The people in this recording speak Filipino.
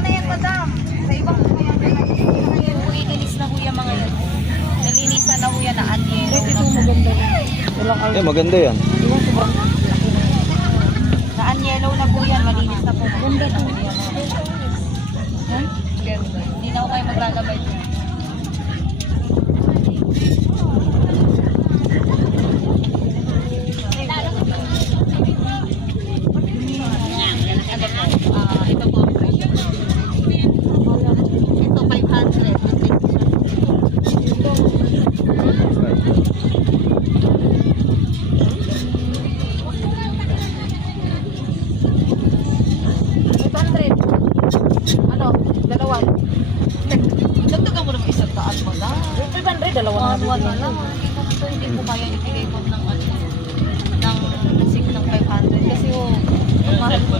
na yan, madam. Sa ibang kuya, nilinis na kuya mga yan. Nalinisan na kuya na anyelo. Ito maganda rin. Walang Eh, maganda yan. Iwan ko ba? Na anyelo na po yan, malinis na po. Ganda to. Hindi na ako kayo maglalabay dyan. Ito po ang presyo. Ito 500. Ano? Dalawa. Dagdagan mo naman isang daan mo na. 500, dalawa na Wala lang. Hindi ko kaya ibigay ko ng ano, ng 500 kasi mahal ko.